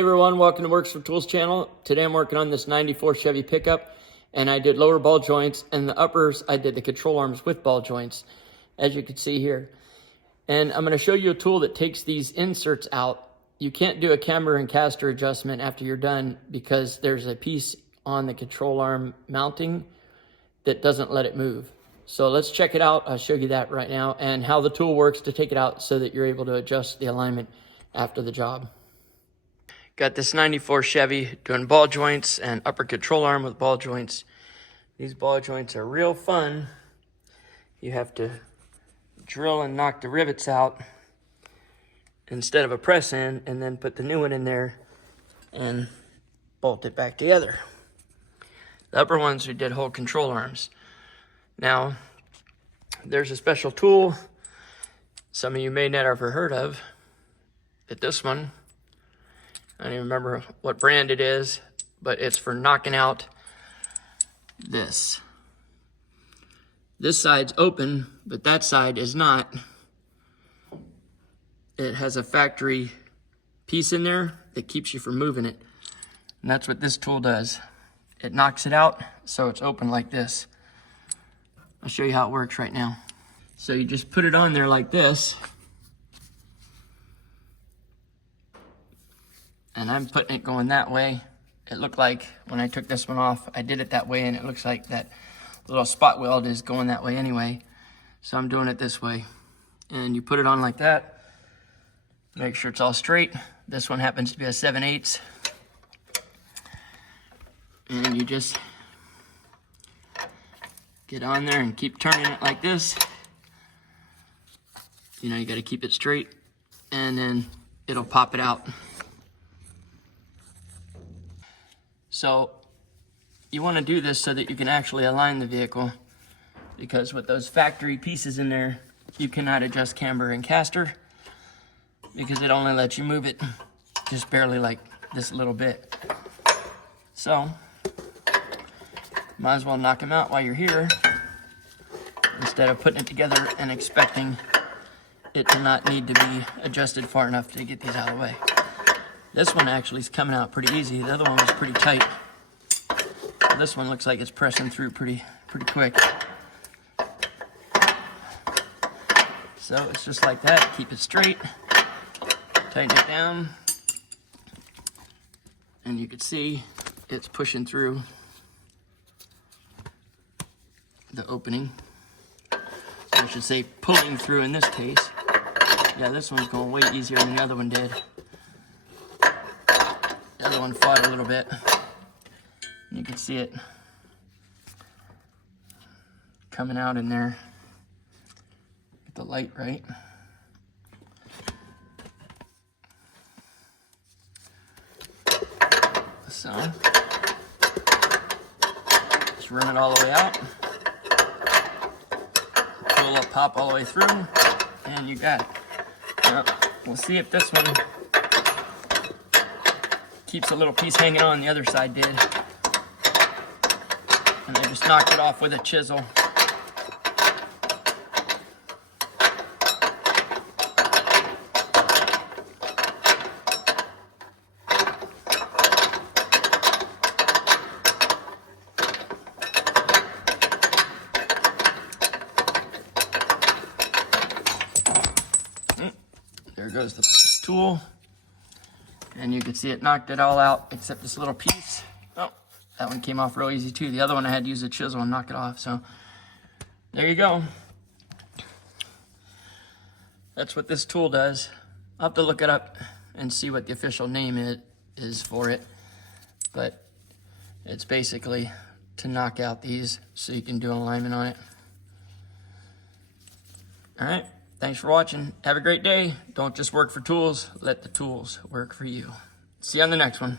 Hey everyone, welcome to Works for Tools channel. Today I'm working on this 94 Chevy pickup, and I did lower ball joints, and the uppers I did the control arms with ball joints, as you can see here. And I'm going to show you a tool that takes these inserts out. You can't do a camber and caster adjustment after you're done because there's a piece on the control arm mounting that doesn't let it move. So let's check it out. I'll show you that right now and how the tool works to take it out so that you're able to adjust the alignment after the job. Got this 94 Chevy doing ball joints and upper control arm with ball joints. These ball joints are real fun. You have to drill and knock the rivets out instead of a press in, and then put the new one in there and bolt it back together. The upper ones we did whole control arms. Now, there's a special tool some of you may not have ever heard of, but this one, I don't even remember what brand it is, but it's for knocking out this. This side's open, but that side is not. It has a factory piece in there that keeps you from moving it. And that's what this tool does. It knocks it out so it's open like this. I'll show you how it works right now. So you just put it on there like this. And I'm putting it going that way. It looked like when I took this one off, I did it that way, and it looks like that little spot weld is going that way anyway. So I'm doing it this way. And you put it on like that. Make sure it's all straight. This one happens to be a 7/8. And you just get on there and keep turning it like this. You know, you got to keep it straight, and then it'll pop it out. So you want to do this so that you can actually align the vehicle, because with those factory pieces in there, you cannot adjust camber and caster because it only lets you move it just barely, like this little bit. So might as well knock them out while you're here instead of putting it together and expecting it to not need to be adjusted far enough to get these out of the way. This one actually is coming out pretty easy. The other one was pretty tight. This one looks like it's pressing through pretty quick. So it's just like that. Keep it straight. Tighten it down. And you can see it's pushing through the opening. I should say pulling through in this case. Yeah, this one's going way easier than the other one did. The other one fought a little bit. You can see it coming out in there. Get the light right. So, just run it all the way out. Pull up, pop all the way through, and you got it. Now, we'll see if this one keeps a little piece hanging on. The other side did. And I just knocked it off with a chisel. There goes the tool. And you can see it knocked it all out except this little piece. Oh, that one came off real easy too. The other one I had to use a chisel and knock it off. So there you go. That's what this tool does. I'll have to look it up and see what the official name is for it. But it's basically to knock out these so you can do alignment on it. All right. Thanks for watching. Have a great day. Don't just work for tools. Let the tools work for you. See you on the next one.